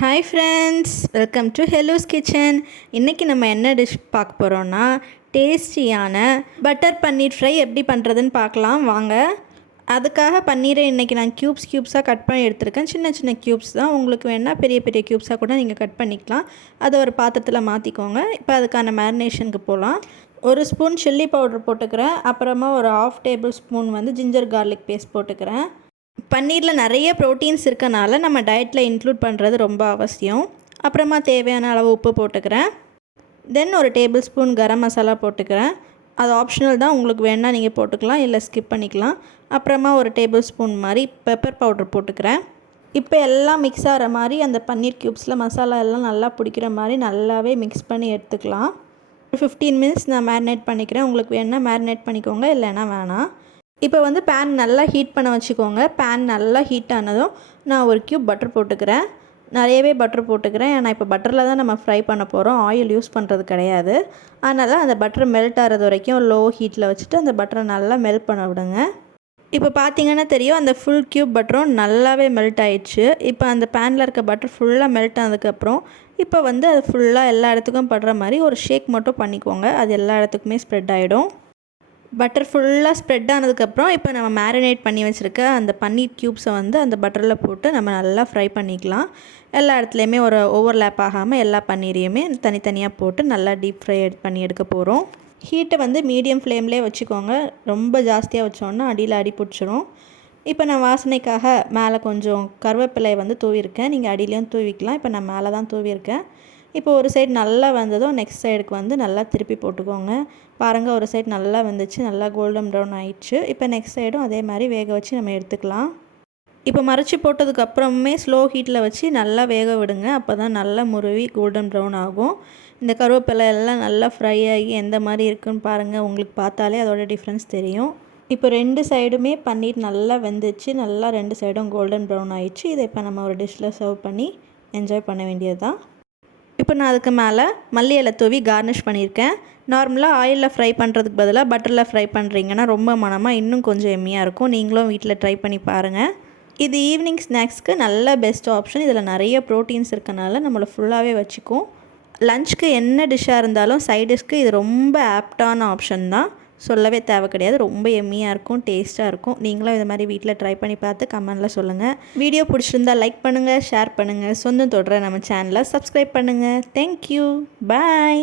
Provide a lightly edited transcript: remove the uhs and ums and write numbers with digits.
Hi friends, welcome to ஹெலோஸ் kitchen. இன்றைக்கி நம்ம என்ன டிஷ் பார்க்க போகிறோன்னா டேஸ்டியான பட்டர் பன்னீர் ஃப்ரை எப்படி பண்ணுறதுன்னு பார்க்கலாம் வாங்க. அதுக்காக பன்னீரை இன்றைக்கி நான் க்யூப்ஸாக கட் பண்ணி எடுத்துருக்கேன். சின்ன சின்ன க்யூப்ஸ் தான். உங்களுக்கு வேணால் பெரிய பெரிய க்யூப்ஸாக கூட நீங்கள் கட் பண்ணிக்கலாம். அதை ஒரு பாத்திரத்தில் மாற்றிக்கோங்க. இப்போ அதுக்கான மேரினேஷனுக்கு போகலாம். ஒரு ஸ்பூன் சில்லி பவுடர் போட்டுக்கிறேன். அப்புறமா ஒரு 1/2 tablespoon ginger garlic paste போட்டுக்கிறேன். பன்னீரில் நிறைய ப்ரோட்டீன்ஸ் இருக்கனால நம்ம டயட்டில் இன்க்ளூட் பண்ணுறது ரொம்ப அவசியம். அப்புறமா தேவையான அளவு உப்பு போட்டுக்கிறேன். தென் ஒரு டேபிள் ஸ்பூன் கரம் மசாலா போட்டுக்கிறேன். அது ஆப்ஷனல் தான், உங்களுக்கு வேணால் நீங்கள் போட்டுக்கலாம், இல்லை ஸ்கிப் பண்ணிக்கலாம். அப்புறமா ஒரு டேபிள் ஸ்பூன் மாதிரி பெப்பர் பவுடர் போட்டுக்கிறேன். இப்போ எல்லாம் மிக்ஸ் ஆகிற மாதிரி அந்த பன்னீர் க்யூப்ஸில் மசாலா எல்லாம் நல்லா பிடிக்கிற மாதிரி நல்லாவே மிக்ஸ் பண்ணி எடுத்துக்கலாம். 15 மினிட்ஸ் நான் மேரினேட் பண்ணிக்கிறேன். உங்களுக்கு வேணால் மேரினேட் பண்ணிக்கோங்க, இல்லைன்னா வேணாம். இப்போ பேன் நல்லா ஹீட் பண்ண வச்சுக்கோங்க. பேன் நல்லா ஹீட் ஆனதும் நான் ஒரு க்யூப் பட்டர் போட்டுக்கிறேன். நிறையவே பட்டர் போட்டுக்கிறேன். ஏன்னா இப்போ பட்டரில் தான் நம்ம ஃப்ரை பண்ண போகிறோம், ஆயில் யூஸ் பண்ணுறது கிடையாது. அதனால் அந்த பட்டர் மெல்ட் ஆகிறது வரைக்கும் லோ ஹீட்டில் வச்சுட்டு அந்த பட்டரை நல்லா மெல்ட் பண்ண விடுங்க. இப்போ பார்த்தீங்கன்னா தெரியும், அந்த ஃபுல் க்யூப் பட்டரும் நல்லாவே மெல்ட் ஆயிடுச்சு. இப்போ அந்த பேனில் இருக்க பட்டர் ஃபுல்லாக மெல்ட் ஆனதுக்கப்புறம் இப்போ அது ஃபுல்லாக எல்லா இடத்துக்கும் படுற மாதிரி ஒரு ஷேக் மட்டும் பண்ணிக்கோங்க. அது எல்லா இடத்துக்குமே ஸ்ப்ரெட் ஆகிடும். பட்டர் ஃபுல்லாக ஸ்ப்ரெட் ஆனதுக்கப்புறம் இப்போ நம்ம மேரினேட் பண்ணி வச்சுருக்க அந்த பன்னீர் க்யூப்ஸை அந்த பட்டரில் போட்டு நம்ம நல்லா ஃப்ரை பண்ணிக்கலாம். எல்லா இடத்துலையுமே ஒரு ஓவர்லேப் ஆகாமல் எல்லா பன்னீரையுமே தனித்தனியாக போட்டு நல்லா டீப் ஃப்ரை பண்ணி எடுக்க போகிறோம். ஹீட்டை மீடியம் ஃப்ளேம்லேயே வச்சுக்கோங்க. ரொம்ப ஜாஸ்தியாக வச்சோன்னா அடியில் அடி பிடிச்சிரும். இப்போ நான் வாசனைக்காக மேலே கொஞ்சம் கருவேப்பிலை தூவிருக்கேன். நீங்கள் அடியிலையும் தூவிக்கலாம். இப்போ நான் மேலே தான் தூவிருக்கேன். இப்போ ஒரு சைடு நல்லா வந்ததும் நெக்ஸ்ட் சைடுக்கு நல்லா திருப்பி போட்டுக்கோங்க. பாருங்கள், ஒரு சைடு நல்லா வந்துச்சு, நல்லா கோல்டன் ப்ரௌன் ஆயிடுச்சு. இப்போ நெக்ஸ்ட் சைடும் அதே மாதிரி வேக வச்சு நம்ம எடுத்துக்கலாம். இப்போ மறைச்சி போட்டதுக்கப்புறமே ஸ்லோ ஹீட்டில் வச்சு நல்லா வேக விடுங்க. அப்போ தான் நல்லா முருவி கோல்டன் ப்ரௌன் ஆகும். இந்த கருவேப்பிலை எல்லாம் நல்லா ஃப்ரை ஆகி எந்த மாதிரி இருக்குன்னு பாருங்கள். உங்களுக்கு பார்த்தாலே அதோட டிஃப்ரென்ஸ் தெரியும். இப்போ 2 சைடுமே பன்னீர் நல்லா வெந்துச்சு, நல்லா 2 சைடும் கோல்டன் ப்ரௌன் ஆயிடுச்சு. இதை இப்போ நம்ம ஒரு டிஷ்ஷில் சர்வ் பண்ணி என்ஜாய் பண்ண வேண்டியது தான். இப்போ நான் அதுக்கு மேலே மல்லி இலை தூவி கார்னிஷ் பண்ணியிருக்கேன். நார்மலாக ஆயிலில் ஃப்ரை பண்ணுறதுக்கு பதிலாக பட்டரில் ஃப்ரை பண்ணுறீங்கன்னா ரொம்ப மனமாக இன்னும் கொஞ்சம் எம்மியாக இருக்கும். நீங்களும் வீட்டில் ட்ரை பண்ணி பாருங்கள். இது ஈவினிங் ஸ்நாக்ஸ்க்கு நல்ல பெஸ்ட் ஆப்ஷன். இதில் நிறைய ப்ரோட்டீன்ஸ் இருக்கனால நம்மளை ஃபுல்லாகவே வச்சுக்கும். லஞ்சுக்கு என்ன டிஷ்ஷாக இருந்தாலும் சைட் டிஷ்க்கு இது ரொம்ப ஆப்டான ஆப்ஷன் தான். சொல்லவே தேவை கிடையாது. ரொம்ப எம்மியாக இருக்கும், டேஸ்ட்டாக இருக்கும். நீங்களும் இது மாதிரி வீட்டில் ட்ரை பண்ணி பார்த்து கமெண்டில் சொல்லுங்கள். வீடியோ பிடிச்சிருந்தா லைக் பண்ணுங்கள், ஷேர் பண்ணுங்கள். சொந்தம் தொடர நம்ம சேனலை சப்ஸ்கிரைப் பண்ணுங்கள். தேங்க்யூ, பாய்.